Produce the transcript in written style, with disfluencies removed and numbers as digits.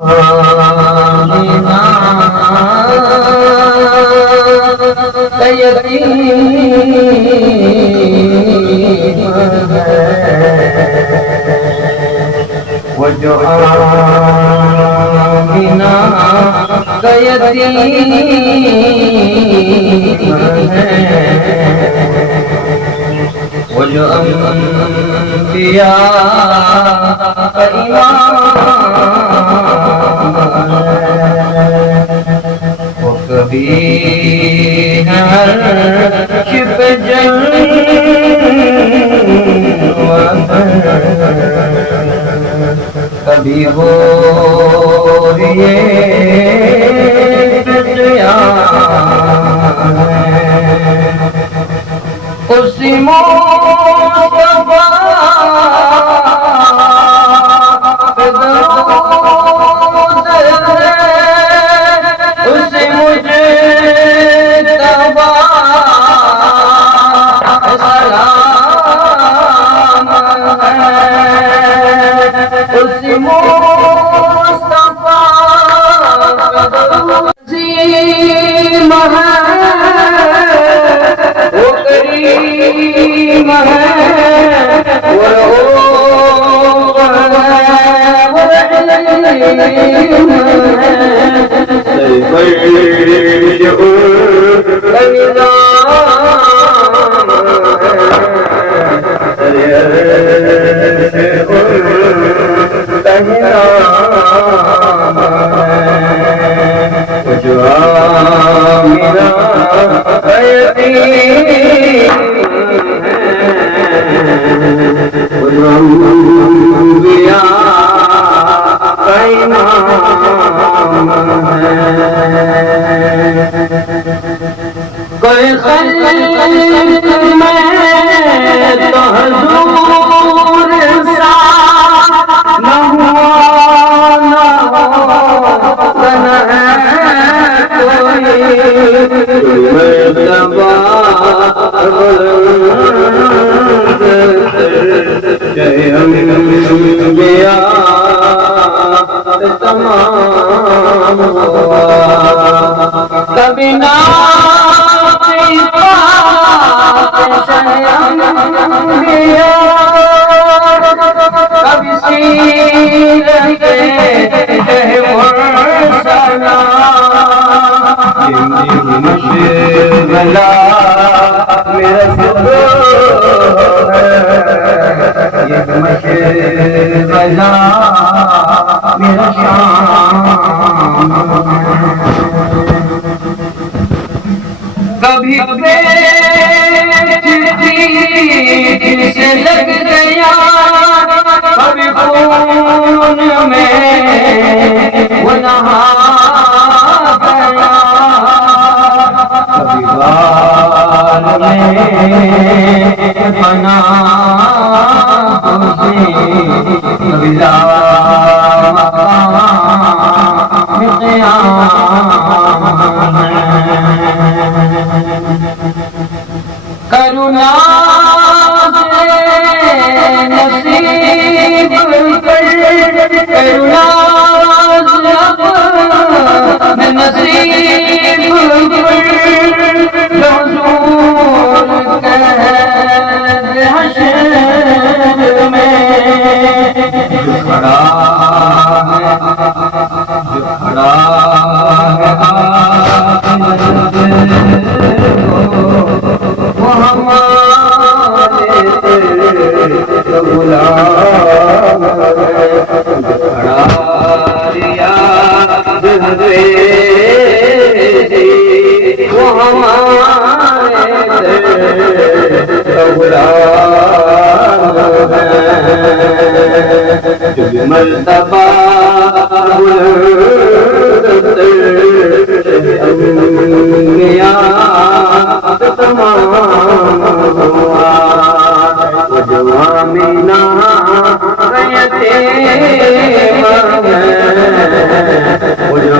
آمینہ کا یتیم ہے، وہ جو آمینہ کا یتیم ہے، وہ جو انبیاء کا امام ہے، وہ کبھی عرش پہ جلوہ ہے، کبھی غوریے پہ قیام ہے، اسی مصطفیٰ پہ درود ہے، اسی مجتبیٰ سلام ہے، اسی مصطفیٰ پہ درود عظیم ہے، وہ کریم ہے، وہ رؤوف ہے، وہ رحیم ہے، جو آمینہ کا یتیم ہے، وہ جو انبیاء کا امام ہے، کوئی خلق میں تو حضور سا نہ ہوا نہ ہوگا نہ ہے کوئی، مرتبہ بلند جے انبیاء تمام ہوا، کبھی کبھی سیرت مرسلہ، مشغلہ میرا فکر ہے، یہ مشغلہ میرا شام کبھی پیٹ سے لگ گیا، کبھی خون میں وہ نہا گیا، کبھی بال میں بنا کبھی لامقام قیام ہے، کرونا نصیب کر، کرونا نصیب کر، حضور قید حشر میں جو کھڑا ہے، جو کھڑا ہے وہ ہمارے غلام ہے، جو کھڑا ریاض حضرت وہ ہمارے غلام ہے، جو مرتبہ بلند انبیاء تمام ہوا، وہ جو آمینہ کا یتیم ہے، وہ جو